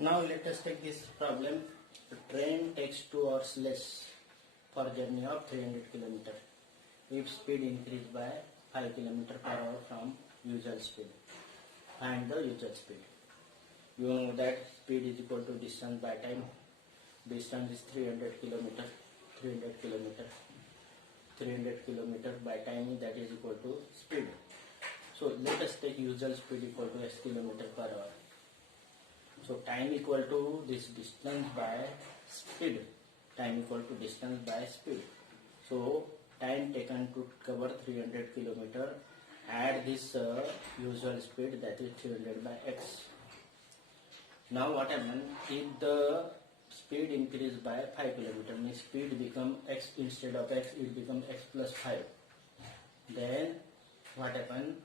Now let us take this problem. The train takes 2 hours less for journey of 300 km if speed increased by 5 km per hour from usual speed. Find the usual speed. You know that speed is equal to distance by time. Distance is 300 km. 300 km. 300 km by time, that is equal to speed. So let us take usual speed equal to x km per hour. So time equal to this distance by speed. Time equal to distance by speed. So time taken to cover 300 km, add this usual speed, that is 300 by x. Now what happens if the speed increased by 5 km, means speed become x instead of x, it become x plus 5. Then what happens,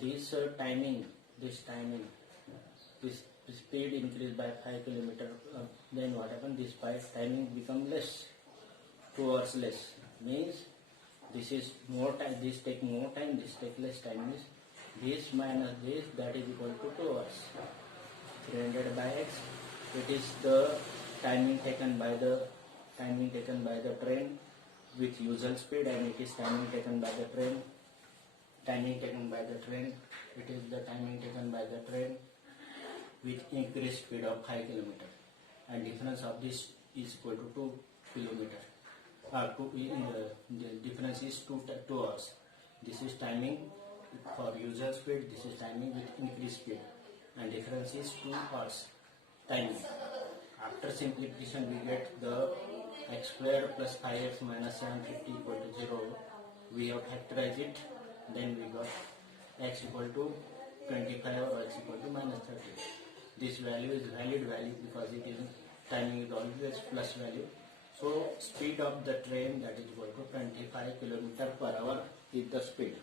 this timing, this speed increased by 5 km, then what happens, this timing become less, 2 hours less, means this is more time, this take more time, this take less time, means this minus this, that is equal to 2 hours. 300 by x, it is the timing taken by the train with usual speed, and it is timing taken by the train, it is the timing taken by the train with increased speed of 5 km, and difference of this is equal to 2 km. The difference is 2 hours. This is timing for usual speed, this is timing with increased speed, and difference is 2 hours timing. After simplification we get the x square plus 5x minus 750 equal to 0. We have factorized it, then we got x equal to 25 or x equal to minus 30. This value is valid value because it is timing is always plus value. So speed of the train, that is equal to 25 km per hour is the speed.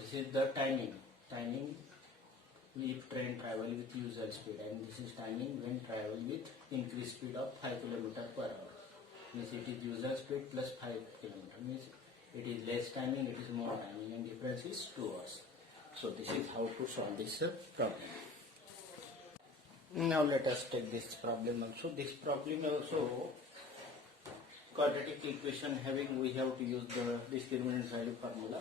This is the timing if train travel with usual speed, and this is timing when travel with increased speed of 5 km per hour. Means it is usual speed plus 5 km, means it is less timing, it is more timing, and difference is 2 hours. So this is how to solve this problem. Now let us take this problem also. This problem also quadratic equation having, we have to use the discriminant value formula.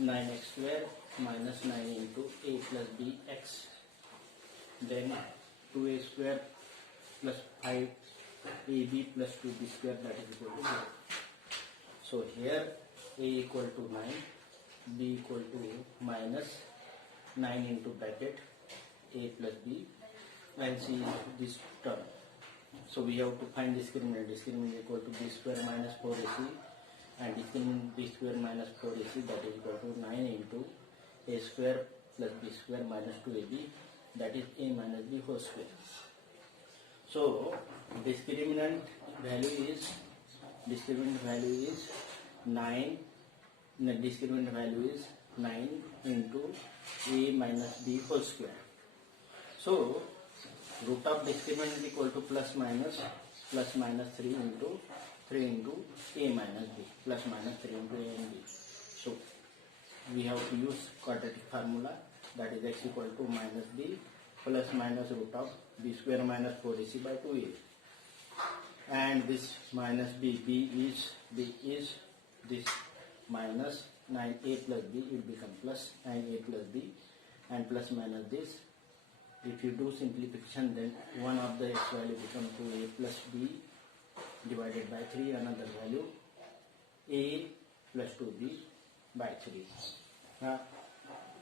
9x square minus 9 into a plus b x, then 2a square plus 5ab plus 2b square, that is equal to 0. So here a equal to 9, b equal to minus 9 into bracket a plus b, and c is this term. So we have to find discriminant. Discriminant equal to b square minus 4ac, and discriminant b square minus 4ac, that is equal to 9 into a square plus b square minus 2ab, that is a minus b whole square. So discriminant value is 9. The discriminant value is 9 into a minus b whole square. So root of discriminant is equal to plus minus 3 into a minus b, plus minus 3 into a and b. So we have to use quadratic formula, that is x equal to minus b plus minus root of b square minus 4ac by 2a, and this minus b is this minus 9a plus b, it becomes plus 9a plus b, and plus minus this. If you do simplification, then one of the x value becomes 2a plus b divided by 3, another value a plus 2b by 3.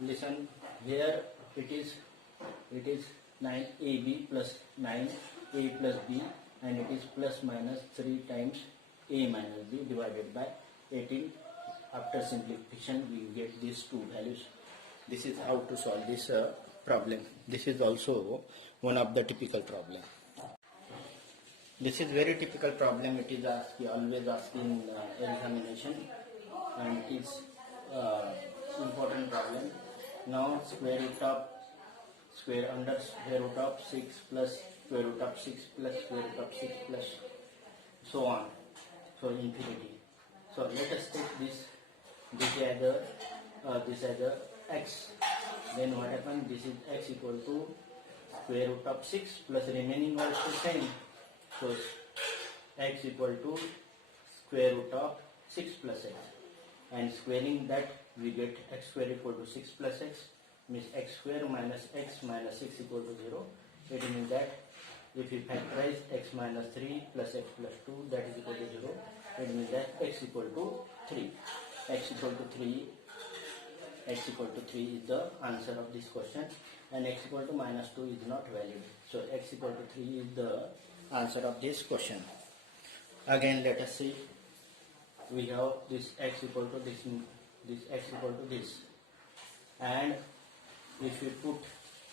Listen, here it is 9ab plus 9a plus b, and it is plus minus 3 times a minus b divided by 18. After simplification we get these two values. This is how to solve this problem. This is also one of the typical problem. This is very typical problem. It is always asked in examination, and it is important problem. Now square under square root of 6 plus square root of 6 plus square root of 6 plus so on, so infinity. So let us take this as a x. Then what happens? This is x equal to square root of 6 plus remaining also same. So x equal to square root of 6 plus x, and squaring that we get x square equal to 6 plus x, means x square minus x minus 6 equal to 0. It means that if we factorize x minus 3 plus x plus 2, that is equal to 0. It means that x equal to 3. X equal to 3 is the answer of this question, and x equal to minus 2 is not valid. So x equal to 3 is the answer of this question. Again, let us see. We have this x equal to this x equal to this, and if we put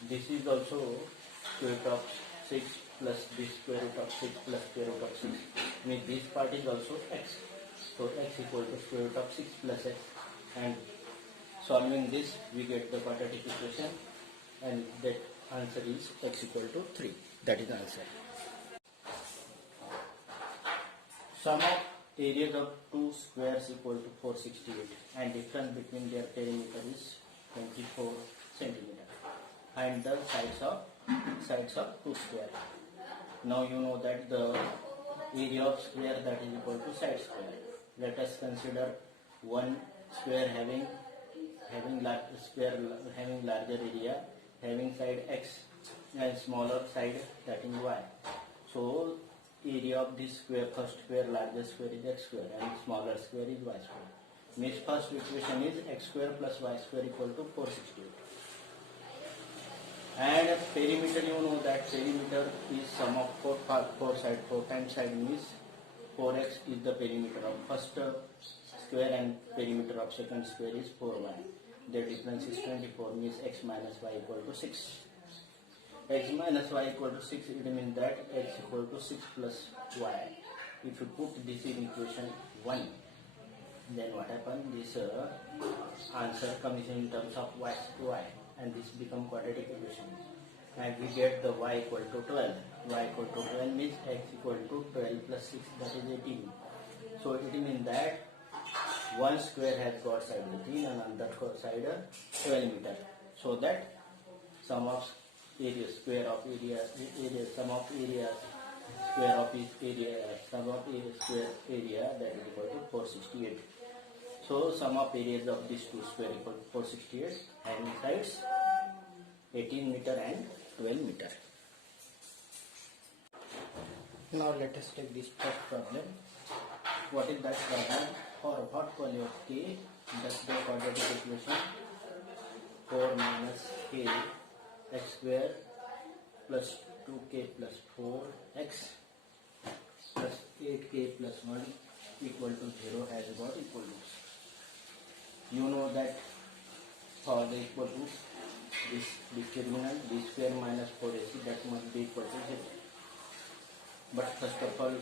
this is also square root of 6 plus this square root of 6 plus square root of 6, means this part is also x. So x equal to square root of 6 plus x, and solving this we get the quadratic equation, and that answer is x equal to 3. That is the answer. Sum of areas of two squares equal to 468, and difference between their perimeter is 24 centimeter. Find the sides of two squares. Now you know that the area of square, that is equal to side square. Let us consider one square having larger area, having side x, and smaller side, that is y. So area of this square, first square, largest square is x square, and smaller square is y square. Means first equation is x square plus y square equal to 468. And perimeter, you know that perimeter is sum of four side. 4 times side means 4x is the perimeter of first square, and perimeter of second square is 4y. The difference is 24, means x minus y equal to 6. X minus y equal to 6, it means that x equal to 6 plus y. If you put this in equation 1, then what happens? This answer comes in terms of y, and this become quadratic equation. And we get the y equal to 12. Y equal to 12 means x equal to 12 plus 6, that is 18. So it means that one square has got side 18 and another side 12 meter. So that sum of area, square of area, sum of area, square of its area, sum of square area, that is equal to 468. So sum of areas of these two square equal to 468, having sides 18 meter and 12 meter. Now let us take this first problem. What is that problem? For what value of k does the quadratic equation 4 minus k x square plus 2k plus 4x plus 8k plus 1 equal to 0 has got equal to? You know that for the equal to this determinant b square minus 4ac, that must be equal to 0. But first of all,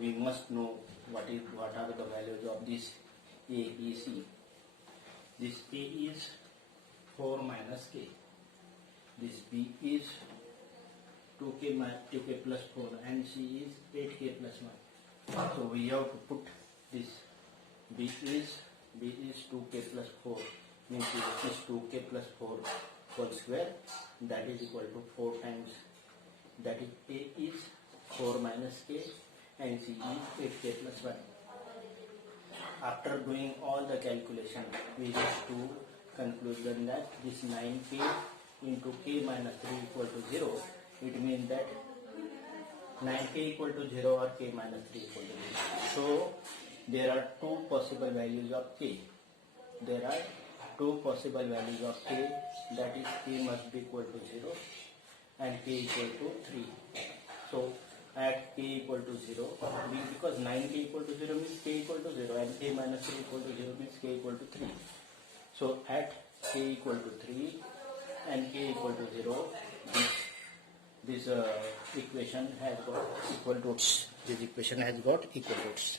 we must know what are the values of this a, b, c. This a is 4 minus k. This b is 2k plus 4, and c is 8k plus 1. So we have to put this b is 2k plus 4, means this is 2k plus 4 whole square, that is equal to 4 times, that is a is 4 minus k and c is 8k plus 1. After doing all the calculation, we reach to conclusion that this 9k into k minus 3 equal to 0. It means that 9k equal to 0 or k minus 3 equal to 0. So there are two possible values of k. There are two possible values of k, that is k must be equal to 0 and k equal to 3. So at k equal to 0, because 9k equal to 0 means k equal to 0, and k minus 3 equal to 0 means k equal to 3. So at k equal to 3 and k equal to 0, this equation has got equal roots. This equation has got equal roots.